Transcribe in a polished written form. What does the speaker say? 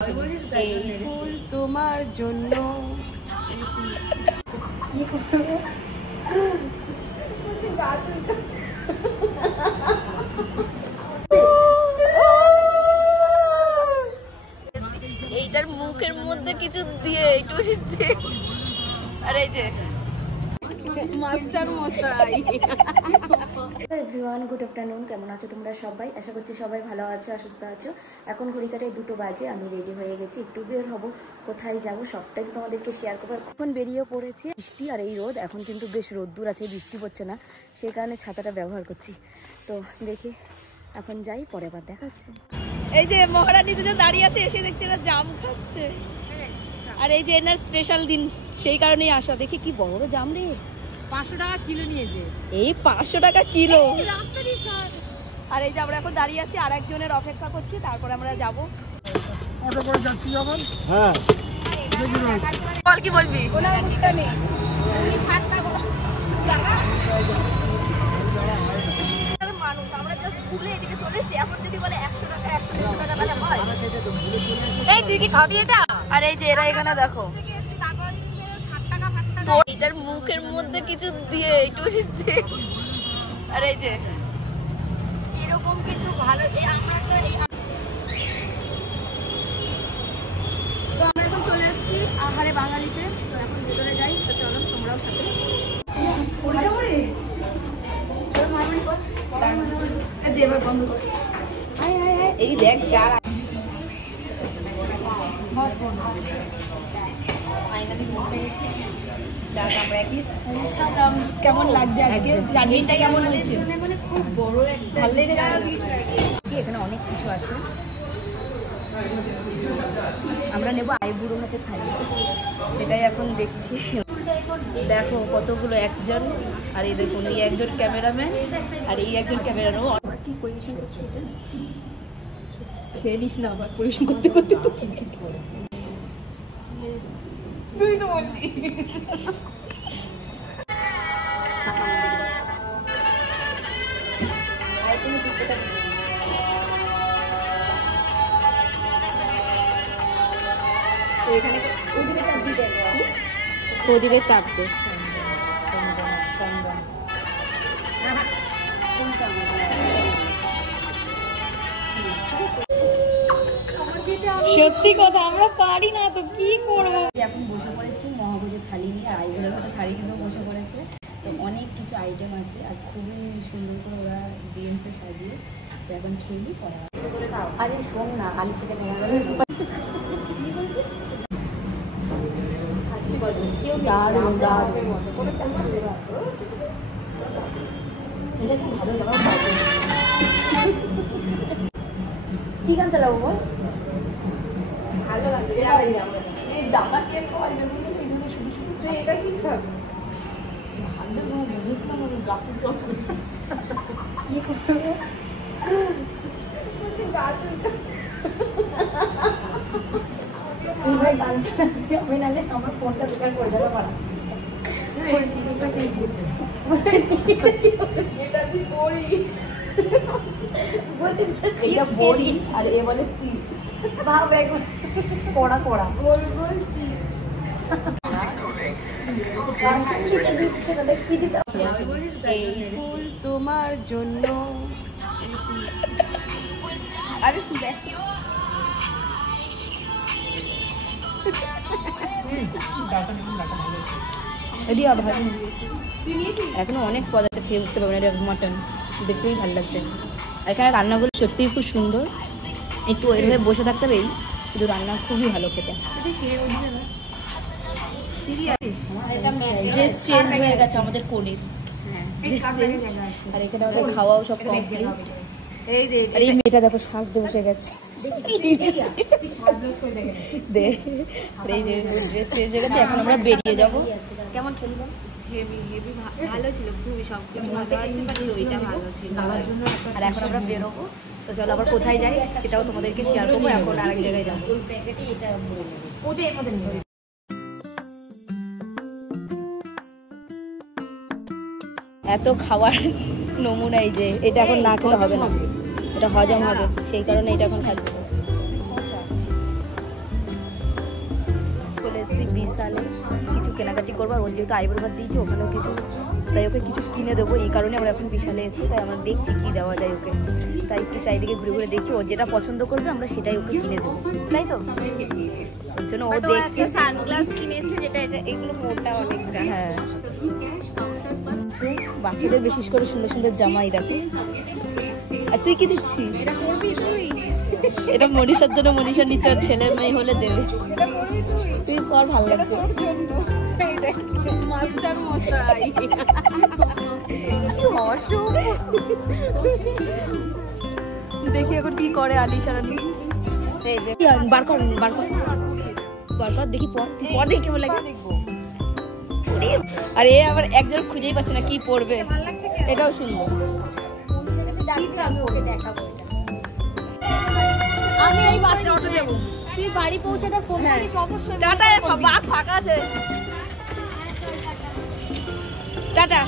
এই ফুল তোমার জন্য কি করবে এইটার মুখের মধ্যে কিছু দিয়ে একটু আর এই যে মাস্টার মশাই। Everyone, good afternoon. কেমন আছো তোমরা সবাই? আশা করছি সবাই ভালো আছো, সুস্থ আছো। এখন ঘড়ি কাটায় 2টো বাজে, আমি রেডি হয়ে গেছি, একটু বের হব, কোথায় যাব সবটাই তো তোমাদেরকে শেয়ার করবো। এখন বেরিয়ে পড়েছি, বৃষ্টি আর এই রোদ, এখন কিন্তু বেশ রোদ্দুর আছে, বৃষ্টি পড়ছে না, সেই কারণে ছাতাটা ব্যবহার করছি। তো দেখি এখন যাই, পরে আবার দেখা হচ্ছে। এই যে মহারানী দুজন দাঁড়িয়ে আছে, এসে দেখছি এরা জাম খাচ্ছে, আর এই যে এনার স্পেশাল দিন, সেই কারণেই আসা। দেখি কি বড় বড় জাম রে, 500 টাকা কিলো নিয়েছে। এই 500 টাকা কিলো। আর এই যে আমরা এখন দাঁড়িয়ে আছি, আর একজনের অপেক্ষা করছি, তারপরে আমরা যাবো। অটো করে যাচ্ছি যখন। হ্যাঁ, বল কি বলবি? মানুষ আমরা জাস্ট ভুলে এদিকে চলে এসেছি, এখন যদি বলে 100 টাকা 150 টাকা তাহলে হয়? এই তুই কি খাবি এটা? আর এই যে এরা এখানে দেখো, এটার মুখের মধ্যে কিছু দিয়ে একটু আর এই যে এরকম কিন্তু ভালো। আমরা তো আমরা এখন চলে আসছি আহারে বাঙালিতে, তো এখন ভেতরে যাই। তো চলো তোমরাও সাথে। এই দেখ যারা ফাইনালি পৌঁছে গেছি। যাক, আমরা একই স্কুল ছিলাম। কেমন লাগছে আজকে? জার্নিটা কেমন হয়েছে? মানে খুব বড় একটা, ভালো লেগেছে। এখানে অনেক কিছু আছে, আমরা নেবো আইবুড়ো হাতে থালি, সেটাই এখন দেখছি। দেখো কতগুলো একজন, আর এই দেখুন এই একজন ক্যামেরাম্যান, আর এই একজন ক্যামেরাম্যান। আমরা কি পরিবেশন করছি এটা? খেয়ে নিস না আবার পরিবেশন করতে করতে। তো তুই তো বললি। এখানে প্রদীপের তাপ দে। সত্যি কথা, আমরা পারি না তো কি করবো। এখন বসে পড়েছি মহাভোজের থালি নিয়ে, আর আইবুড়োর হাতে থালি কিন্তু বসে পড়েছে। তো অনেক কিছু আইটেম আছে, আর খুবই সুন্দর করে ওরা ডিএমসে সাজিয়ে। তো এখন খেলি পড়া। আরে শোন না, আলি সেটা নিয়ে গেলে কি গান চালাবো বল? ভালো লাগছে দাদা কে এটা কি খাবে? কি করবে? গান চালাতে হবে, নাহলে আমার ফোনটা বেকার করে দেবে। পারা বড়ি আর এ বলে চিপস। ভাব একবার কড়া কড়া গোল গোল চিপস। এই ফুল তোমার জন্য। আরে দেখ এখনো অনেক পদ আছে, খেয়ে উঠতে পারবে না। মাটন দেখতেই ভালো লাগছে, আর এখানে রান্নাগুলো সত্যিই খুব সুন্দর। একটু এভাবে বসে থাকতে হবে, কিন্তু রান্না খুবই ভালো খেতে। ড্রেস চেঞ্জ হয়ে গেছে আমাদের কোণের, আর এখানে আমাদের খাওয়াও সব কমপ্লিট। আর এই মেয়েটা দেখো সাজতে বসে গেছে, এই যে ড্রেস চেঞ্জ হয়ে গেছে। এখন আমরা বেরিয়ে যাবো। কেমন খেলবো? ভালো ছিল খুবই, সবকিছু ভালো আছে, বাট ওইটা ভালো ছিল। আর এখন আমরা বেরোবো, তো চলো আবার কোথায় যাই সেটাও তোমাদেরকে শেয়ার করবো। এখন আরেক জায়গায় যাবো। ওই প্যাকেটে এটা ওটা এর মধ্যে নিয়ে এত খাবার নমুনা। এই যে এটা এখন না খেলে হবে না, এটা হজম হবে, সেই কারণে এটা এখন খাচ্ছি। কেনাকাটি করবো। আর ওর যেহেতু আইব্রো ভাত দিয়েছি ওখানেও কিছু, তাই ওকে কিছু কিনে দেবো। এই কারণে আমরা এখন বিশালে এসেছি, তাই আমরা দেখছি কি দেওয়া যায় ওকে। তাই একটু চারিদিকে ঘুরে ঘুরে দেখছি, ও যেটা পছন্দ করবে আমরা সেটাই ওকে কিনে দেবো, তাই তো? ওর জন্য ও দেখছে। সানগ্লাস কিনেছে, যেটা এটা এগুলো মোটা অনেকটা। হ্যাঁ, বাচ্চাদের বিশেষ করে সুন্দর সুন্দর জামাই দেখো। আর তুই কি দিচ্ছিস? এটা করবি তুই? এটা মনীষার জন্য, মনীষার নিচে ছেলের মেয়ে হলে দেবে। এটা করবি তুই? তুই পর, ভালো লাগছে। তোর জন্য এই দেখ মাস্টার মশাই কি অসুখ। দেখি এখন কি করে আলিশা রানী। এই যে বার কর, বার কর, বার কর, দেখি পর, তুই পর, দেখি কেমন লাগে। আরে আবার একজন খুঁজেই পাচ্ছে না কি পরবে। এটাও সুন্দর। আমি এই বাসে অটো দেবো, তুই বাড়ি পৌঁছাটা ফোন করিস অবশ্যই। টাটা, বাস ফাঁকা আছে। টাটা।